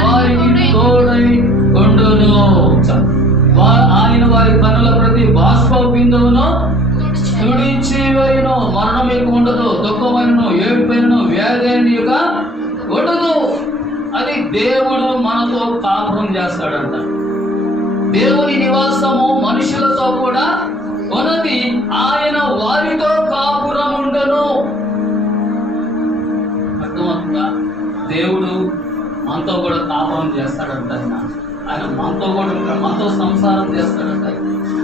వారికి తోడై ఉండును. ఆయన వారి కన్నుల ప్రతి బాష్ప బిందువును తుడిచి వేయును. మరణం ఎక్కువ ఉండదు, దుఃఖమైనను, ఏడుపైనను, వ్యాధి అయినగా ఉండదు. అది దేవుడు మనతో కాపురం చేస్తాడంట. దేవుని నివాసము మనుషులతో కూడా ఉన్నది. ఆయన వారితో కాపురం ఉండను. అర్థమవుతుందా? దేవుడు మనతో కూడా కాపురం చేస్తాడంట. ఆయన ఆయన మనతో కూడా ఉంటాడు, మనతో సంసారం చేస్తాడంట.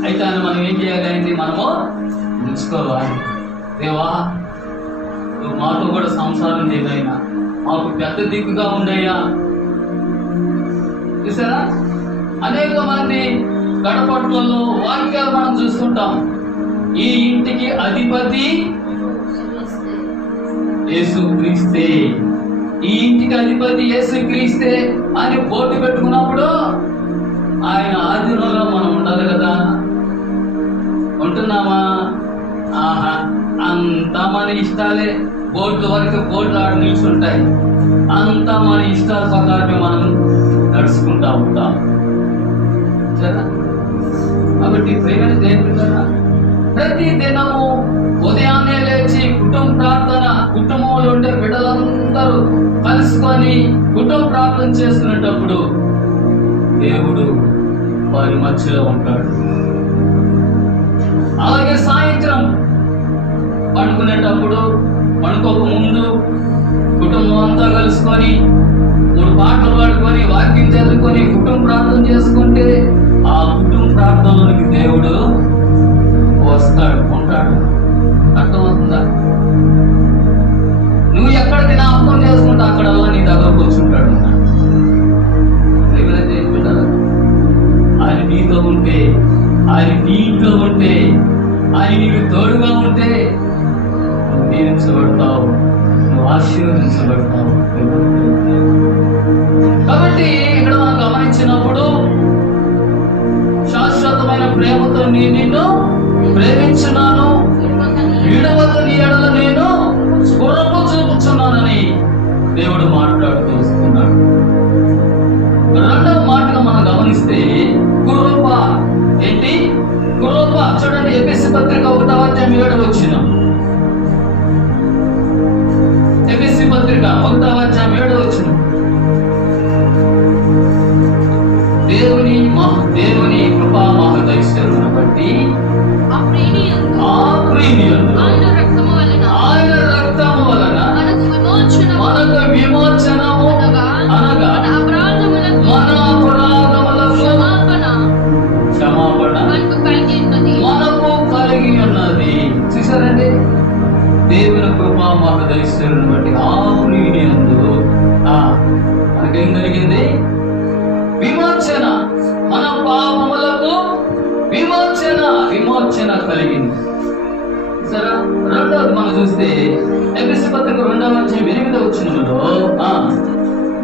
అయితే ఆయన మనం ఏం చేయాలి? మనము ఉంచుకోవాలి. దేవా, నువ్వు మాతో కూడా సంసారం చేయదైనా, మాకు పెద్ద దిక్కుగా ఉండయ్యా. చూసారా, అనేక మంది గడపట్లలో వాక్యాలు మనం చూస్తుంటాం. ఈ ఇంటికి అధిపతి యేసుక్రీస్తే, ఈ ఇంటికి అధిపతి యేసుక్రీస్తే అని బోర్డు పెట్టుకున్నప్పుడు ఆయన ఆధీనంలో మనం ఉండాలి కదా. ఉంటున్నామా? ఆహా, అంతా మన ఇష్టాలే. బోర్డు వరకు బోర్డు ఆడ నిల్చుంటాయి. అంతా మన ఇష్టాల ప్రకారమే మనం నడుచుకుంటా ఉంటాం. సరే, కాబట్టి ప్రేమైన దేవుని కదా, ప్రతి దినము ఉదయాన్నే లేచి కుటుంబ ప్రార్థన, కుటుంబంలో ఉండే బిడ్డలందరూ కలుసుకొని కుటుంబ ప్రార్థన చేసుకునేటప్పుడు దేవుడు వారి మధ్యలో ఉంటాడు. అలాగే సాయంత్రం పడుకునేటప్పుడు, పడుకోక ముందు కుటుంబం అంతా కలుసుకొని 3 పాటలు పాడుకొని వాక్యం చదువుకొని కుటుంబ ప్రార్థన చేసుకుంటే ఆ కుటుంబ ప్రార్థనలోనికి దేవుడు వస్తాడు, ఉంటాడు. అర్థమవుతుందా? నువ్వు ఎక్కడ జ్ఞాపకం చేసుకుంటే అక్కడల్లా నీ దగ్గరకు వచ్చుంటాడు. ఆయన నీతో ఉంటే, ఆయన నీ ఇంట్లో ఉంటే, ఆయన నీకు తోడుగా ఉంటే నువ్వు దీవించబడతావు, నువ్వు ఆశీర్వదించబడతావు. కాబట్టి ఇక్కడ మనం గమనించినప్పుడు శాశ్వతమైన ప్రేమతో నిన్ను ప్రేమించున్నాను, విడవక నీ ఎడల నేను కృప చూపుచున్నానని దేవుడు మాట్లాడుతూ వస్తున్నాడు. రెండవ మాటగా మనం గమనిస్తే కృప ఏంటి? కృప చూడండి, ఎఫెసీ పత్రిక 1వ అధ్యాయం 7వ వచనం. ఎఫెసీ పత్రిక 1వ అధ్యాయం 7వ వచనం. దేవుని కృపా మహదైశ్వర్యమును బట్టి ఆ ప్రీమియందు ఆయన రక్తము వలన మనకు విమోచనము అనగా మన అపరాధములకు క్షమాపణ మనకు కలిగి ఉన్నది. చూసారండి, దేవుని కృపా మహదైశ్వర్యమును బట్టి ఆ ప్రీమియందు మనకేం కలిగింది? విమోచన. మన పాపములకు విమోచన కలిగింది. సరే, రెండవది మనం చూస్తే ఎఫెసీ పత్రిక 2వ అధ్యాయం 8వ వచనంలో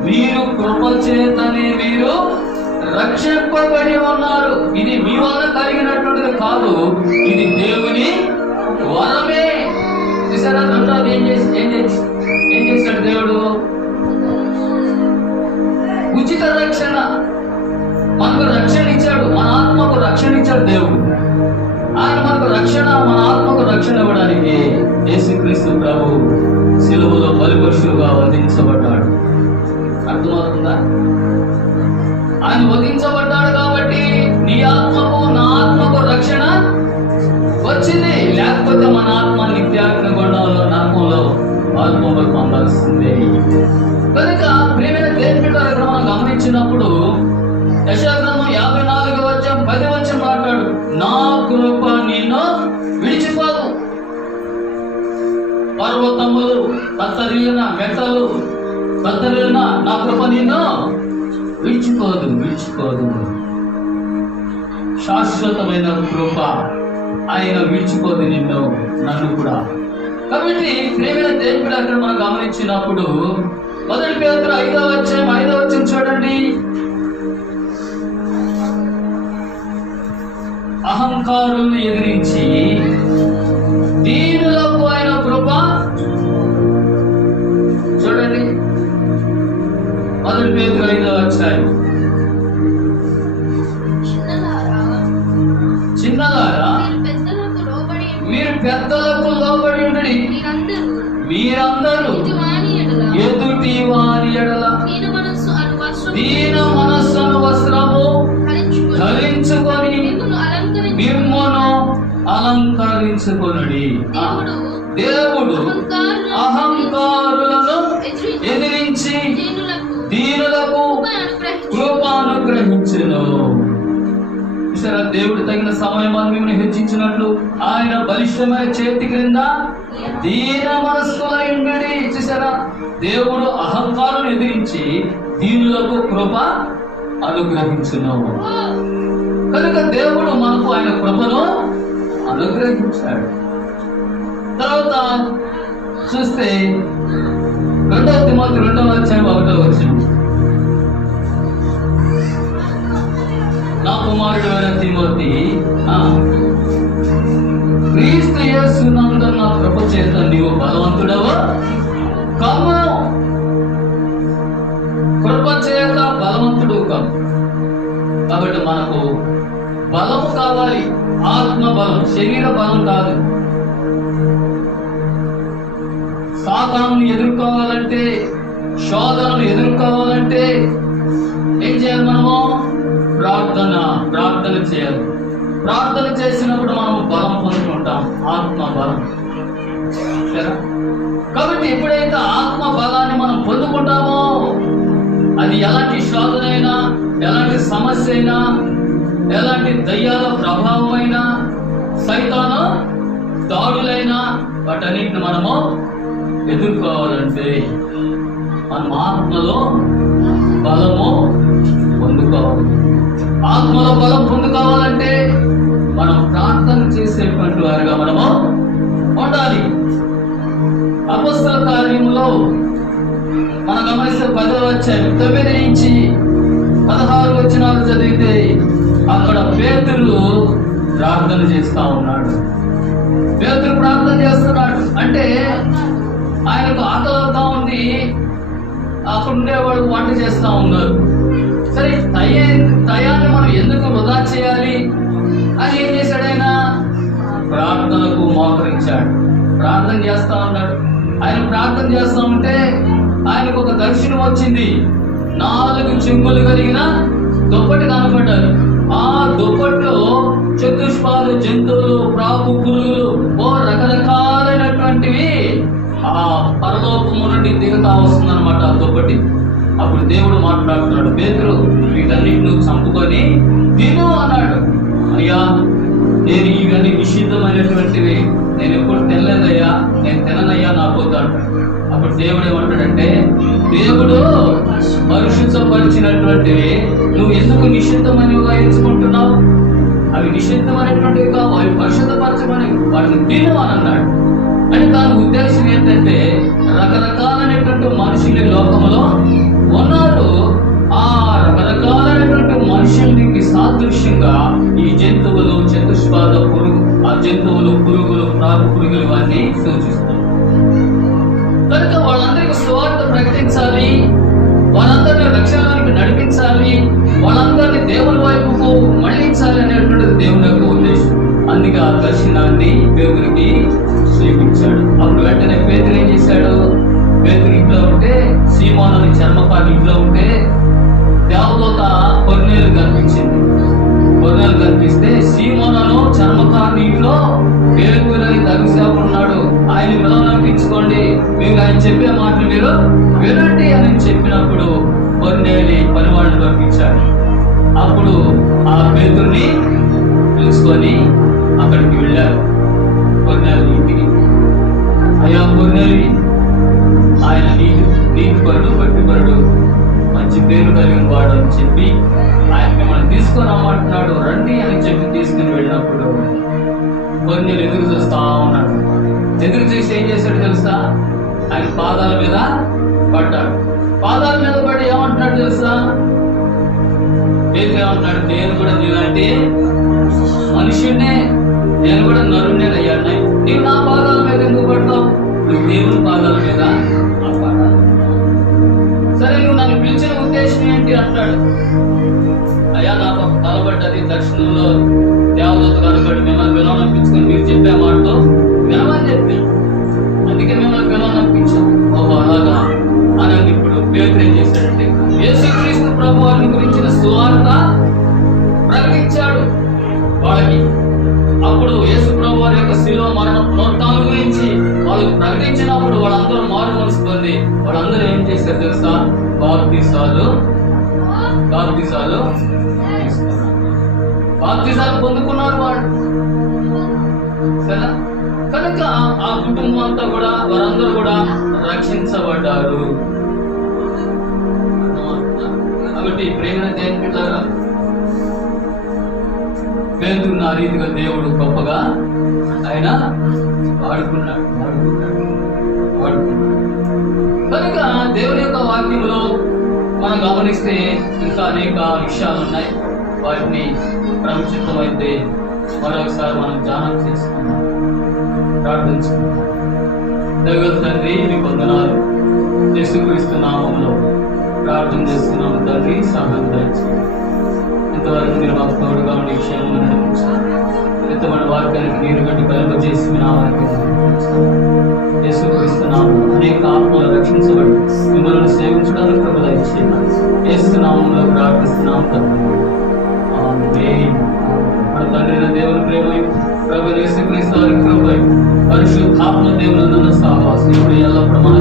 మీరు కృప చేతనే మీరు రక్షింపబడి ఉన్నారు. ఇది మీ వల్ల కలిగినటువంటిది కాదు, ఇది దేవుని వరమే. చూసారా, రెండవది ఏం చేశాడు దేవుడు? ఉచిత రక్షణ. మనకు రక్షణ ఇచ్చాడు, మన ఆత్మకు రక్షణ ఇచ్చాడు దేవుడు. ఆయన మనకు రక్షణ, మన ఆత్మకు రక్షణ ఇవ్వడానికి యేసుక్రీస్తు ప్రభు శిలువలో బలిపశువుగా వధించబడ్డాడు. అర్థమవుతుందా? ఆయన వధించబడ్డాడు కాబట్టి నీ ఆత్మకు, నా ఆత్మకు రక్షణ వచ్చింది. లేకపోతే మన ఆత్మ నిత్యాగ్ని గుండంలో, నరకంలో పాల్పొందలు పొందాల్సిందే. కనుక ప్రియమైన దేవుని బిడ్డలారా, మనం గమనించినప్పుడు యెషయా గ్రంథం 54వ అధ్యాయం 10వ వచనం మాట్లాడు, నా కృప నిన్ను విడిచిపోదు. పర్వతములు కత్తరిల్లిన, మెట్టలు కత్తరిల్లిన నా కృప నిన్ను విడిచిపోదు. శాశ్వతమైన కృప, ఆయన విడిచిపోదు నిన్ను, నన్ను కూడా. కాబట్టి ప్రియమైన దేవుని బిడ్డలారా, మనం గమనించినప్పుడు 1 పేతురు 5వ అధ్యాయం 5వ వచనం చూడండి. అహంకారులను ఎదిరించి దీనులకు ఆయన కృప. చూడండి, 1 పేతురు 5వ అధ్యాయం. చిన్నలారా మీరు పెద్దలకు లోబడి ఉండండి, మీరందరూ ఎదుటి వారి ఎడల దీన మనస్సును వస్త్రము ధరించుకొని మిమ్మును అలంకరించుకొనుడి. దేవుడు అహంకారులను ఎదిరించి దీనులకు కృప అనుగ్రహించును. చూసారా, దేవుడు తగిన సమయం మిమ్మల్ని హెచ్చించినట్లు ఆయన బలిష్టమైన చేతి క్రింద దీన మనస్కులైండి. చూసారా, దేవుడు అహంకారం ఎదిరించి దీనులకు కృప అనుగ్రహించును. కనుక దేవుడు మనకు ఆయన కృపను అనుగ్రహించాడు. తర్వాత చూస్తే 2 తిమోతి 2:1 నా కుమారుడైన తిమోతి, క్రీస్తు యేసునందు నా కృప చేత నీవు బలవంతుడవు కమ్ము. కృప చేత బలవంతుడు కమ్ము. కాబట్టి మనకు బలము కావాలి, ఆత్మ బలం, శరీర బలం కాదు. సాతాను ఎదుర్కోవాలంటే, శోధనలు ఎదుర్కోవాలంటే ఏం చేయాలి? మనము ప్రార్థన చేయాలి. ప్రార్థన చేసినప్పుడు మనం బలం పొందుకుంటాం, ఆత్మ బలం. కాబట్టి ఎప్పుడైతే ఆత్మ బలాన్ని మనం పొందుకుంటామో, అది ఎలాంటి శోధన అయినా, ఎలాంటి సమస్య అయినా, ఎలాంటి దయ్యాల ప్రభావం అయినా, సైతాను దాడులైనా, వాటన్నిటిని మనము ఎదుర్కోవాలంటే మనం ఆత్మలో బలము పొందుకోవాలి. ఆత్మలో బలం పొందుకోవాలంటే మనం ప్రార్థన చేసేటువంటి వారిగా మనము ఉండాలి. అపొస్తలుల కార్యములో మనం గమనిస్తే 10వ అధ్యాయం 9 నుంచి 16 వచనాలు చదివితే అక్కడ పేతురు ప్రార్థన చేస్తా ఉన్నాడు. పేతురు ప్రార్థన చేస్తున్నాడు అంటే ఆయనకు ఆకలిగా ఉంది. అక్కడ ఉండేవాడు వంట చేస్తా ఉన్నారు. సరే, టయాన్ని మనం ఎందుకు వృధా చేయాలి అని ఏం చేశాడు? ఆయన ప్రార్థనకు మోకరించాడు, ప్రార్థన చేస్తా ఉన్నాడు. ఆయన ప్రార్థన చేస్తా ఉంటే ఆయనకు ఒక దర్శనం వచ్చింది. 4 చెంగులు కలిగిన దుప్పటి కనపడ్డారు. ఆ దుప్పట్లో చతుష్పాద జంతువులు, ప్రాకు, పురుగులు, రకరకాలైనటువంటివి ఆ పరలోకము నుండి దిగుతా వస్తుందన్నమాట ఆ దుప్పటి. అప్పుడు దేవుడు మాట్లాడుతున్నాడు, పేతురు వీటన్నిటిని చంపుకొని తిను అన్నాడు. అయ్యా, నేను ఇవన్నీ నిషిద్ధమైనటువంటివి, నేను ఎప్పుడు తినలేదయ్యా, నేను తిననయ్యా, నా పోతాడు. అప్పుడు దేవుడు ఏమంటాడంటే, దేవుడు పరిశుద్ధపరిచినటువంటివి నువ్వు ఎందుకు నిషిద్ధమైనవిగా ఎంచుకుంటున్నావు? అవి నిషిద్ధమైనటువంటివి కావు, అవి పరిశుద్ధపరచమని వాటిని తిను అని అన్నాడు. అంటే దాని ఉద్దేశం ఏంటంటే, రకరకాలైనటువంటి మనుషులు లోకంలో ఉన్నారు. ఆ రకరకాలైనటువంటి మనుషులకి సాదృశ్యంగా ఈ జంతువులు, చతుష్పాద పురుగు, ఆ జంతువులు, పురుగులు, ప్రాకు పురుగులు ఇవన్నీ సూచిస్తాయి. కనుక వాళ్ళందరికీ సువార్త ప్రకటించాలి, వాళ్ళందరినీ రక్షణలోనికి నడిపించాలి, వాళ్ళందరినీ దేవుని వైపుకు మళ్లించాలి అనేటువంటిది దేవుని యొక్క ఉద్దేశం. అందుకే ఆ దర్శనాన్ని పేతురికి చూపించాడు. అప్పుడు వెంటనే పేతురు ఏం చేశాడు? పేతురు ఇంట్లో ఉంటే, సీమోను అనే చర్మకారు ఇంట్లో ఉంటే దేవదూత కొర్నేలు కనిపించింది. కొర్నేలు కనిపిస్తే సీమోను చర్మకారు ఇంట్లో పేతురని దర్శకుడు ఉన్నాడు, ఆయన పిలవనంపించుకోండి, మీరు ఆయన చెప్పే మాటలు మీరు వినండి అని చెప్పినప్పుడు కొర్నేలి పనివాళ్ళని పంపించాడు. అప్పుడు ఆ పేతుర్ని పిలుచుకొని అక్కడికి వెళ్ళారు, కొర్నేలి ఇంటికి. అయ్యా కొర్నేలి, ఆయన నీతిపరుడు, భక్తిపరుడు, మంచి పేరు కలిగిన వాడు అని చెప్పి ఆయన మిమ్మల్ని తీసుకొని రమ్మంటున్నాడు, రండి అని చెప్పి తీసుకుని వెళ్ళినప్పుడు కొర్నేలి ఎదురు చూస్తా ఉన్నాడు. ఎదురు చూసి ఏం చేశాడు తెలుసా? ఆయన పాదాల మీద పడ్డాడు. పాదాల మీద పడి ఏమంటున్నాడు తెలుసా? పేతురు ఏమంటున్నాడు? నేను కూడా నీలాంటి మనుషున్నే, నేను కూడా నరుణ్ణేనయ్యా, నీవు నా పాదాల మీద ఎందుకు పడతావు? నువ్వు దేవుని పాదాల మీద పడాలి. సరే, నువ్వు నన్ను పిలిచిన ఉద్దేశం ఏంటి అంటాడు. అయ్యా, నాకు తలబడ్డది, దర్శనంలో దేవదూత కనబడి మిమ్మల్ని పిలవనంపించుకొని మీరు చెప్పే మాటతో వినమని చెప్పి, అందుకే మిమ్మల్ని పిలవనంపించాం. ఓహో అలాగా అని ఇప్పుడు పేతురు ఏం చేశాడంటే, యేసుక్రీస్తు ప్రభు వారిని గురించిన సువార్త ప్రకటించాడు వాళ్ళకి. అప్పుడు యేసు ప్రభు వారి యొక్క శిలువ మరణ పునరుత్థానం గురించి వాళ్ళు ప్రకటించినప్పుడు వాళ్ళందరూ మారు మనసు పొంది వాళ్ళందరూ ఏం చేశారు తెలుసా? బాప్తిసాలు పొందుకున్నారు వాళ్ళు కదా. కనుక ఆ కుటుంబం అంతా కూడా, వారందరూ కూడా రక్షించబడ్డారు. కాబట్టి ప్రేమ దేవుడు పేతురుని ఆ రీతిగా దేవుడు గొప్పగా ఆయన వాడుకున్నాడు. కనుక దేవుని యొక్క వాక్యంలో మనం గమనిస్తే ఇంకా అనేక విషయాలు ఉన్నాయి. వాటిని ప్రముఖమైతే మరొకసారి మనం ధ్యానం చేసుకుందాం, ప్రార్థించుకుందాం. దైవ తండ్రి, మీ వందనాలు. యేసుక్రీస్తు నామములో ప్రార్థన చేస్తున్నాము తండ్రి, సహాయం దయచేయండి. ఇంతవరకు మీరు మాకు తోడుగా ఉండే విషయాన్ని నడిపించాలి. మన వాక్యానికి నీరు గట్టి కలుగజేసి మీ నామానికి యేసుక్రీస్తునామములో అనేక ఆత్మలు రక్షించబడి మిమ్మల్ని సేవించడానికి కృప దయచేయండి. యేసు నామములో ప్రార్థిస్తున్నాం తండ్రి, ఆమేన్. మన తండ్రి దేవుని ప్రేమ, ప్రభు యేసుక్రీస్తు వారి కృప, పరిశుద్ధాత్మ దేవుని సహవాసం ఇప్పుడు ఎల్లప్పుడూ మన